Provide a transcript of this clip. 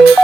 you